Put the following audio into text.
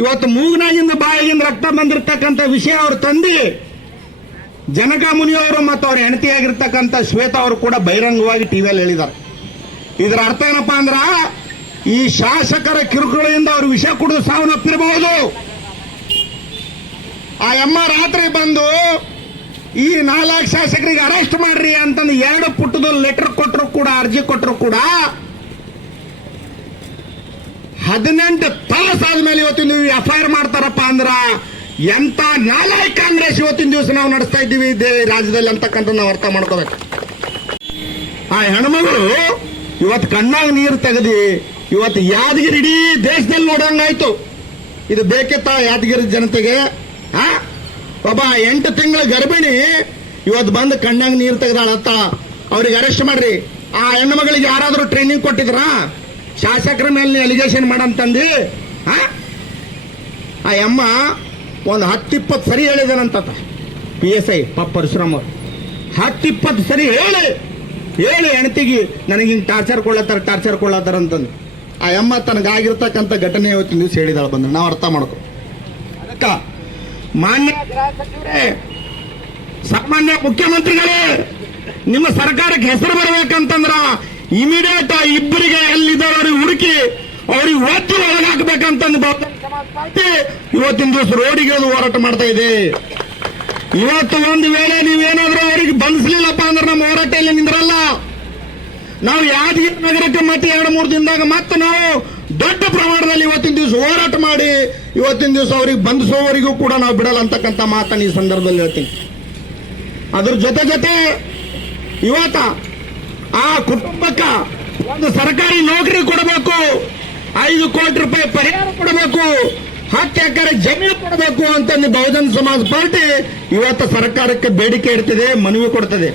ಇವತ್ತು ಮೂಗ್ನಾಗಿಂದ ಬಾಯಿಗಿಂದ ರಕ್ತ ಬಂದಿರತಕ್ಕಂಥ ವಿಷಯ ಅವ್ರ ತಂದಿ ಜನಕ ಮುನಿಯವರು ಮತ್ತು ಅವ್ರ ಹೆಂಡತಿಯಾಗಿರ್ತಕ್ಕಂಥ ಶ್ವೇತಾ ಅವರು ಕೂಡ ಬಹಿರಂಗವಾಗಿ ಟಿವಿಯಲ್ಲಿ ಹೇಳಿದ್ದಾರೆ. ಇದರ ಅರ್ಥ ಏನಪ್ಪಾ ಅಂದ್ರ, ಈ ಶಾಸಕರ ಕಿರುಕುಳದಿಂದ ಅವರು ವಿಷ ಕುಡಿದು ಸಾವನ್ನಪ್ಪಿರಬಹುದು ಆ ಅಮ್ಮ ರಾತ್ರಿ ಬಂದು, ಈ ನಾಲ್ಕು ಶಾಸಕರಿಗೆ ಅರೆಸ್ಟ್ ಮಾಡ್ರಿ ಅಂತಂದು ಎರಡು ಪುಟ್ಟದ ಲೆಟರ್ ಕೊಟ್ಟರು ಕೂಡ, ಅರ್ಜಿ ಕೊಟ್ಟರು ಕೂಡ ಹದಿನೆಂಟು ತಾಸ ಆದ್ಮೇಲೆ ಇವತ್ತಿನ ನೀವು ಎಫ್ ಐ ಆರ್ ಮಾಡ್ತಾರಪ್ಪ ಅಂದ್ರ ಎಂತ ನಾಲ್ಕು ಕಾಂಗ್ರೆಸ್ ಇವತ್ತಿನ ದಿವಸ ನಾವು ನಡೆಸ್ತಾ ಇದ್ದೀವಿ ಇದೇ ರಾಜ್ಯದಲ್ಲಿ ಅಂತಕ್ಕಂಥ ನಾವು ಅರ್ಥ ಮಾಡ್ಕೋಬೇಕು. ಆ ಹೆಣ್ಮಗಳು, ಇವತ್ತು ಕಣ್ಣಾಗ ನೀರು ತೆಗೆದಿ ಇವತ್ತು ಯಾದಗಿರಿ ಇಡೀ ದೇಶದಲ್ಲಿ ನೋಡಂಗಾಯ್ತು ಇದು ಬೇಕಿತ್ತ ಯಾದಗಿರಿ ಜನತೆಗೆ ಆ ಒಬ್ಬ ಎಂಟು ತಿಂಗಳ ಗರ್ಭಿಣಿ ಇವತ್ತು ಬಂದು ಕಣ್ಣಾಗ ನೀರು ತೆಗೆದಾಳತ್ತ ಅವ್ರಿಗೆ ಅರೆಸ್ಟ್ ಮಾಡ್ರಿ. ಆ ಹೆಣ್ಣು ಮಗಳಿಗೆ ಯಾರಾದ್ರೂ ಟ್ರೈನಿಂಗ್ ಕೊಟ್ಟಿದ್ರಾ? ಶಾಸಕರ ಮೇಲೆ ಅಲಿಗೇಷನ್ ಮಾಡಂತಂದು ಆ ಅಮ್ಮ ಒಂದು ಹತ್ತಿಪ್ಪತ್ತು ಸರಿ ಹೇಳಿದನಂತ ಪಿ ಎಸ್ ಐ ಪಾಪ ಪರಶುರಾಮ್ ಅವರು. ಹತ್ತಿಪ್ಪತ್ತು ಸರಿ ಹೇಳಿ ಹೇಳಿ ಹೆಣ್ತಿಗೆ ನನಗೆ ಹಿಂಗೆ ಟಾರ್ಚರ್ ಕೊಳ್ಳತ್ತಾರ ಟಾರ್ಚರ್ ಕೊಳ್ಳತ್ತಾರ ಅಂತಂದು. ಆ ಅಮ್ಮ ತನಗಾಗಿರ್ತಕ್ಕಂಥ ಘಟನೆ ಇವತ್ತಿನ ದಿವಸ ಹೇಳಿದಾಳೆ ಬಂದ್ರೆ, ನಾವು ಅರ್ಥ ಮಾಡ್ಕೊ. ಅದಕ್ಕ ಮಾನ್ಯ ಸಾಮಾನ್ಯ ಮುಖ್ಯಮಂತ್ರಿಗಳೇ, ನಿಮ್ಮ ಸರ್ಕಾರಕ್ಕೆ ಹೆಸರು ಬರ್ಬೇಕಂತಂದ್ರ ಇಮಿಡಿಯೇಟ್ ಇಬ್ಬರಿಗೆ ಎಲ್ಲಿದ್ದಾರೆ ಹುಡುಕಿ ಅವ್ರಿಗೆ ಒತ್ತು ಸಮಾಜ ಪಾರ್ಟಿ ಇವತ್ತಿನ ದಿವಸ ರೋಡಿಗೆ ಅದು ಹೋರಾಟ ಮಾಡ್ತಾ ಇದೆ. ಇವತ್ತು ಒಂದು ವೇಳೆ ನೀವೇನಾದ್ರೂ ಅವ್ರಿಗೆ ಬಂಧಿಸ್ಲಿಲ್ಲಪ್ಪ ಅಂದ್ರೆ ನಮ್ಮ ಹೋರಾಟ ಇಲ್ಲಿ ನಿಂದ್ರಲ್ಲ. ನಾವು ಯಾದಗಿರಿ ನಗರಕ್ಕೆ ಮತ್ತೆ ಎರಡು ಮೂರು ದಿನದಾಗ ಮತ್ತೆ ನಾವು ದೊಡ್ಡ ಪ್ರಮಾಣದಲ್ಲಿ ಇವತ್ತಿನ ದಿವಸ ಹೋರಾಟ ಮಾಡಿ ಇವತ್ತಿನ ದಿವಸ ಅವ್ರಿಗೆ ಬಂಧಿಸುವವರಿಗೂ ಕೂಡ ನಾವು ಬಿಡಲ್ಲ ಅಂತಕ್ಕಂಥ ಮಾತನ್ನು ಈ ಸಂದರ್ಭದಲ್ಲಿ ಹೇಳ್ತೀನಿ. ಅದ್ರ ಜೊತೆ ಜೊತೆ ಇವತ್ತ ಆ ಕುಟುಂಬಕ್ಕ ಒಂದು ಸರ್ಕಾರಿ ನೌಕರಿ ಕೊಡಬೇಕು, ಐದು ಕೋಟಿ ರೂಪಾಯಿ ಪರಿಹಾರ ಕೊಡಬೇಕು, ಹತ್ತು ಎಕರೆ ಜಮೀನು ಕೊಡಬೇಕು ಅಂತ ಬಹುಜನ ಸಮಾಜ ಪಾರ್ಟಿ ಇವತ್ತು ಸರ್ಕಾರಕ್ಕೆ ಬೇಡಿಕೆ ಇಡ್ತಿದೆ, ಮನವಿ ಕೊಡ್ತದೆ.